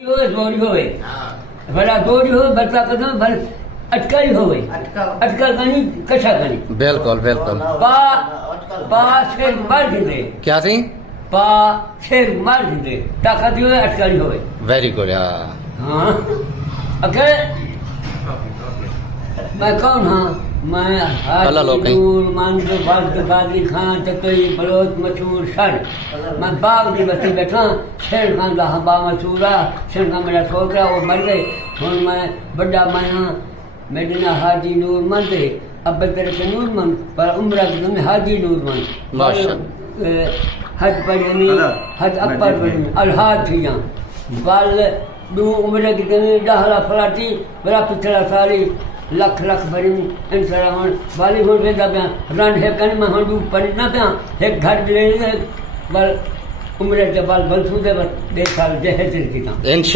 गोरी होवे भला गोरी हो बच्चा कदम भल अटकल होवे अटकल कनी कछा कनी बिल्कुल बिल्कुल पा शेर मार दे क्या थी पा शेर मार दे ताकत होवे अटकल होवे वेरी गुड हाँ अगर मैं कौन हाँ मैं अल्लाह लोग कहीं। हाजी मान के बादी खान तकई बलोच मशहूर शर मैं बाग दी बस्ती बैठा शेर खान का बा मशहूरा शेर खान मेरा छोकरा वो मर गए हूँ मैं बड़ा मना मेरे ना हाजी नूरमंद है अब तेरे से नूरमंद पर उम्र के हाजी नूरमंद हज पढ़नी हज अपर पढ़नी अलहाद थी यहाँ बाल दू उम्र की कमी डहला फलाटी बड़ा पिछड़ा सारी लख लख भरी इंसारा हूँ बाली हो वेंदा पिया रंड है कन में हूँ पढ़ी न पिया एक घर ले बल उम्र के बाल बंसूदे 1 साल जहेज की था इंशा